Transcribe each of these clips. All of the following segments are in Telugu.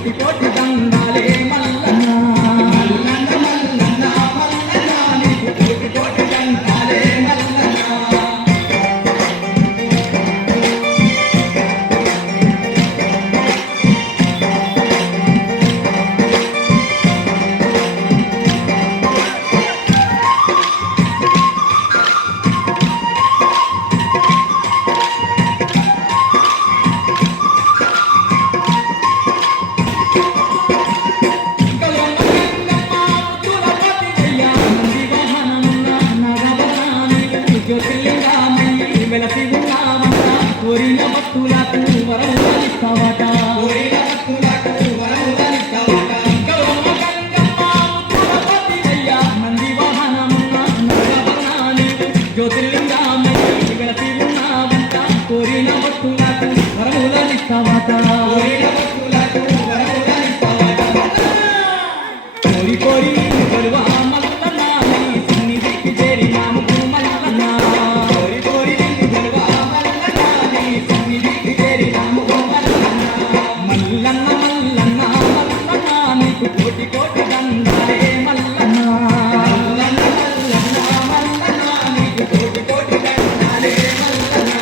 కోటి కోటి దండాలే మల్లన్న మల్లన్న మల్లన్న మల్లన్న నీకు కోటి కోటి దండాలే మల్లన్న వెలసి ఉన్నామంట కోరిన భక్తులకు వరములనిస్తావట కోరిన భక్తులకు వరములనిస్తావట గౌరమ్మ గంగమ్మ ముత్తులపతివయ్య నంది వాహనమున్న నగవనాని జ్యోతిర్లింగమయ్య వెలసి ఉన్నామంట కోరిన భక్తులకు వరములనిస్తావట కోరిన భక్తులకు వరములనిస్తావట కోరి కోరి కొలువా మల్లన్న నీ సన్నిధికి చేరినాము మల్లన్న మల్లన్న మల్లన్న మల్లన్న నీకు కోటి కోటి దండాలే మల్లన్న మల్లన్న మల్లన్న మల్లన్న నీకు కోటి కోటి దండాలే మల్లన్న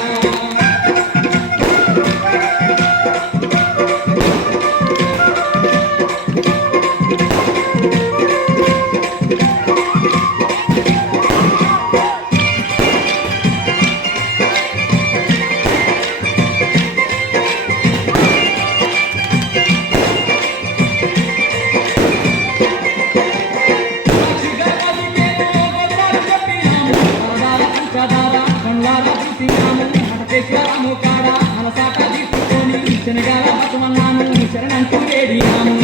హటకేశ్వరము కాడ అలసాట తీసుకొని శనగాల బసవన్నాను శరణంటూ వేడినాము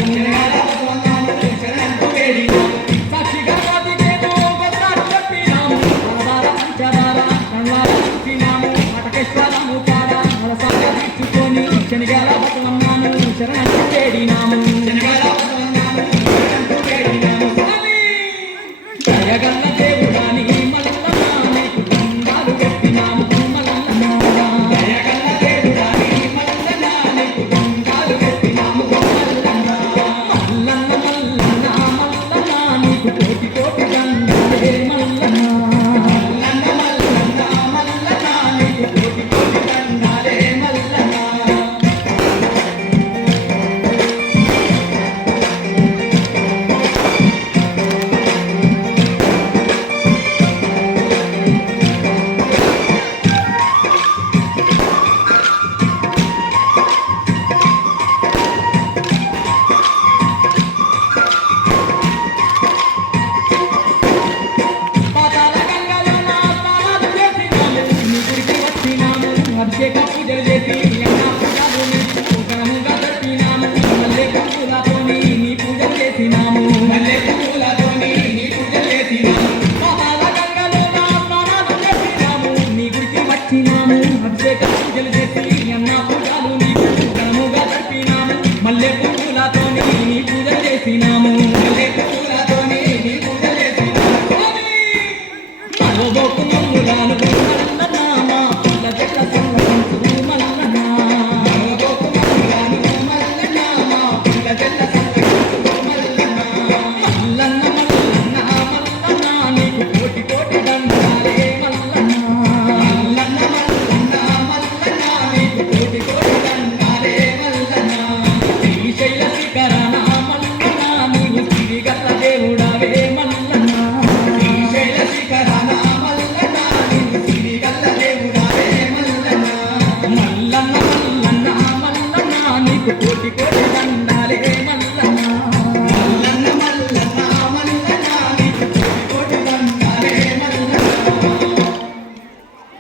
సాక్షిగా బతికేదో గొప్పలు చెప్పినాము అలదార పంచదార కళ్ళాల చూసినాము హటకేశ్వరము కాడ అలసాట తీసుకొని శనగాల బసవన్నాను శరణంటూ వేడినాము